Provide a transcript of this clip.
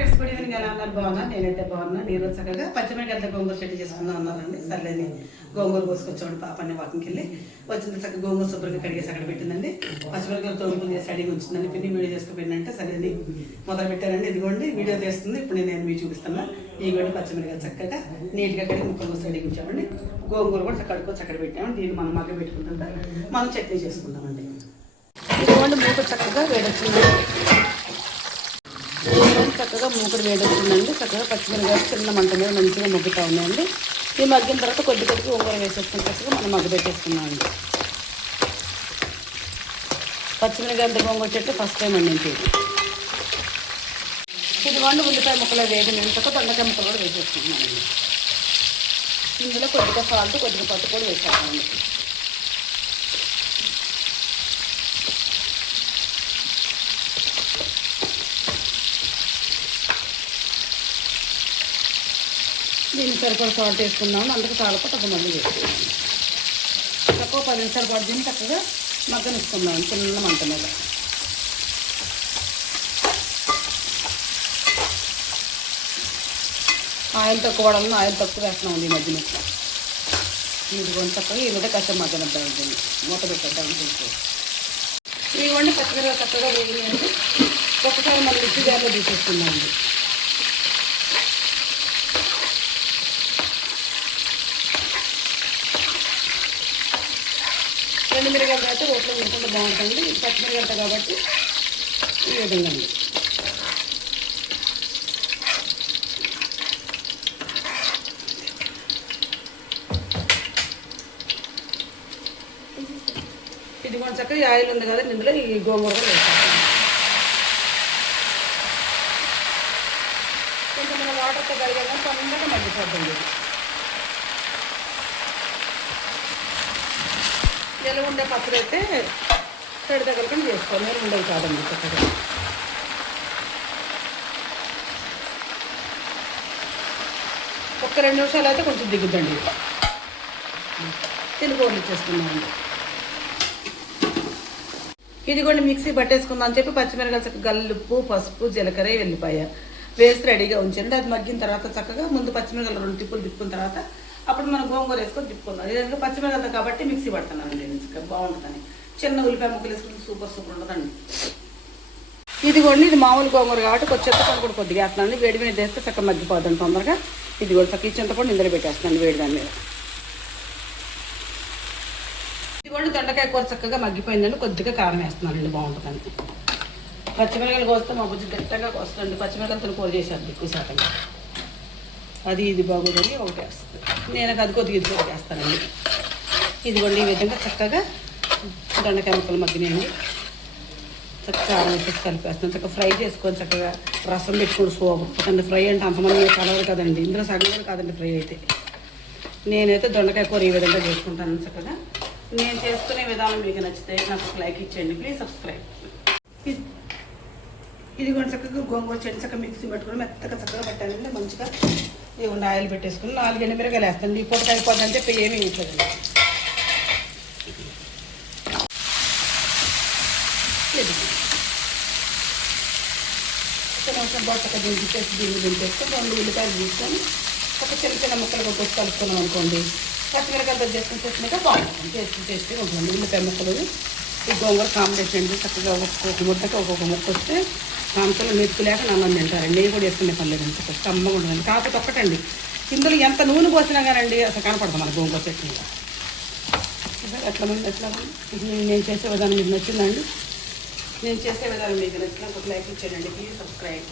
Friends good evening. ఎలా ఉన్నారు? బాగున్నా? నేనైతే బాగున్నా. నేను చక్కగా పచ్చిమిరకాయలతో గోంగూర చెట్టు చేసుకుందాం అన్నారండి. సర్లేని గోంగూర కోసుకొచ్చాడు పాపని వాకింగ్కి వెళ్ళి వచ్చింది. చక్కగా గోంగూర శుభ్రంగా కడిగేసి అక్కడ పెట్టిందండి. పచ్చిమిరకాయలు తోడుకుని చేసి అడిగి ఉంచిందండి. పిన్ని వీడియో చేసుకుపోయిందంటే సరేని మొదలు పెట్టారండి. ఇదిగోండి వీడియో చేస్తుంది. ఇప్పుడు నేను మీకు చూపిస్తున్నా. ఇదిగోండి పచ్చిమిరకాయలు చక్కగా నీట్గా కడిగి ముక్కలు కోసి అడిగి ఉంచామండి. గోంగూర కూడా కడుక్కొచ్చి అక్కడ పెట్టాము. దీన్ని మనం మగ్గ పెట్టుకుంటుంటే మనం చట్నీ చేసుకుంటామండి. ఇదిగోండి మూకుడు చక్కగా వేడొచ్చింది. చక్కగా మూకుడు వేడొచ్చిందండి. చక్కగా పచ్చిమిరకాయలు చిన్న మంట మీద మంచిగా మగ్గుతూ ఉన్నాయండి. ఈ మగ్గిన తర్వాత కొద్ది కొద్దిగా ఉంగర వేసేసుకుని చక్కగా మనం మగ్గ పెట్టేసుకున్నామండి. పచ్చిమిరకాయలతో గోంగూర చెట్టు ఫస్ట్ టైం అండి ఇంటి ఇదిగోండి ఉల్లిపాయ ముక్కలు వేగిన చక్కగా దొండకాయ ముక్కలు కూడా వేసేసుకుంటున్నామండి. ఇందులో కొద్దిగా సాల్ట్ కొద్దిగా పట్టు కూడా వేసేస్తామండి. దీన్ని సరిపడా సాల్ట్ వేసుకున్నాము. అందుకు సాల్ట్ కొంత మళ్ళీ వేసుకున్నాము. తక్కువ 10 నిమిషాలు పాటు దీన్ని చక్కగా మగ్గనిస్తున్నాము చిన్న మంట మీద. ఆయిల్ తక్కువ వాడాలని ఆయిల్ తక్కువ వేస్తున్నామండి ఈ మధ్యన. ఇది కొంచెం చక్కగా ఇది కూడా కష్టం మగ్గనిద్దాం ఉంటుంది. మూత పెట్టేద్దాం తెలుసు. ఇవ్వండి పచ్చిమిరపకాయ చక్కగా వేయండి. ఒక్కసారి మళ్ళీ మిక్సీ జార్లో తీసేస్తున్నామండి. రెండు మిరగాయలు అయితే రోట్లో వేసుకుంటే బాగుంటుంది. పచ్చిమిరగాయలు కాబట్టి ఈ విధంగా అండి. ఇది కొంచెం చక్కగా ఆయిల్ ఉంది కదా ఇందులో ఈ గోంగూర వేస్తాం. కొంచెం మన వాటర్తో కడిగా తొందరగా మగ్గిపోతుంది. ఎలా ఉండే పచ్చడి అయితే తడి తగలకుండా చేసుకోవాలి. నేను ఉండేవి కాదండి చక్కగా. ఒక్క 2 నిమిషాలు అయితే కొంచెం దిగుద్దండి. తెలుగులు ఇచ్చేసుకున్నామండి. ఇది కూడా మిక్సీ పట్టేసుకుందాం అని చెప్పి పచ్చిమిరకాయలు చక్కగా గల్లుప్పు పసుపు జీలకర్ర వెల్లిపాయ వేసి రెడీగా ఉంచండి. అది మగ్గిన తర్వాత చక్కగా ముందు పచ్చిమిరకాయలు 2 టిప్పులు తిప్పుకున్న తర్వాత అప్పుడు మనం గోంగూర వేసుకొని తిప్పుకుందాం. ఇదంతా పచ్చిమిరకాయలు కాబట్టి మిక్సీ పడుతున్నాను నేను. బాగుంటుందని చిన్న ఉల్లిపాయ ముక్కలు వేసుకుంటే సూపర్ ఉంటుందండి. ఇదిగోండి ఇది మామూలు గోంగూర కాబట్టి కొంచెం చింతపండు కూడా కొద్దిగా వేస్తున్నాను. వేడి మీద వేస్తే చక్కగా మగ్గిపోతుంది తొందరగా. ఇది కూడా చక్కగా చింతపండు ఇందులో పెట్టేస్తున్నాను వేడి దాని మీద. ఇదిగోండి దొండకాయ కూర చక్కగా మగ్గిపోయిందండి. కొద్దిగా కారం వేస్తున్నానండి బాగుంటుందని. పచ్చిమిరకాయలు కోస్తే మా బుజ్జి గట్టిగా కోస్తుంది. పచ్చిమిరకాయలతో కూర చేసేది ఎక్కువ శాతంగా. అది ఇది బాగోదని ఒకటి వేస్తుంది. నేను అది కొద్దిగా ఇది కూడా చేస్తానండి. ఇదిగోండి ఈ విధంగా చక్కగా దొండకాయ ముక్కలు మగ్గినాయండి. చక్కగా కారం వేసేసి కలిపేస్తాను. చక్కగా ఫ్రై చేసుకొని చక్కగా రసం పెట్టుకోండి. సూపర్ ఫ్రై అంటే అంతమంది కలవరు కదండి. ఇందులో సగం కూడా కాదండి ఫ్రై అయితే. నేనైతే దొండకాయ కూర ఈ విధంగా చేసుకుంటాను చక్కగా. నేను చేసుకునే విధానం మీకు నచ్చితే నాకు ఒక లైక్ ఇచ్చేయండి. Please subscribe. ఇది కూడా చక్కగా గోంగూర చెట్టు చక్కగా మిక్సీ పెట్టుకుని మెత్తగా చక్కగా పెట్టాలండి. మంచిగా ఇవ్వండి ఆయిల్ పెట్టేసుకుని 4 ఎండుమిరకాయలు వేస్తాను. ఈ పూట అయిపోద్ది అని చెప్పి ఏమీ ఇవ్వట్లేదండి. కొంచెం బాగా దింపేసి దీన్ని దింపేసుకొని 2 ఉల్లిపాయలు తీసుకొని ఒక చిన్న చిన్న ముక్కలు కొట్టి కలుపుకున్నాం అనుకోండి. పచ్చిమిరకాయలతో చేసుకుని చేసినాక బాగుంటుంది. టేస్టీగా ఉంటుంది. ఉల్లిపాయ ముక్కలు ఈ గోంగూర కాంబినేషన్ అండి. చక్కగా ఒక్కొక్క ముద్దకి ఒక్కొక్క ముక్క వస్తే కాంతలో మెతుకు లేక నన్ను తింటారండి. నెయ్యి కూడా వేసుకునే పర్లేదు. చక్కగా కమ్మగా ఉంటుందండి. కాకపోతే ఒక్కటండి ఇందులో ఎంత నూనె పోసినా కానండి అసలు కనపడతాం మన గోంగూర చట్నీ. ఎట్లా నేను చేసే విధానం మీకు నచ్చిందండి. నేను చేసే విధానం మీకు నచ్చిన ఒక లైక్ ఇచ్చేయండి. Please subscribe.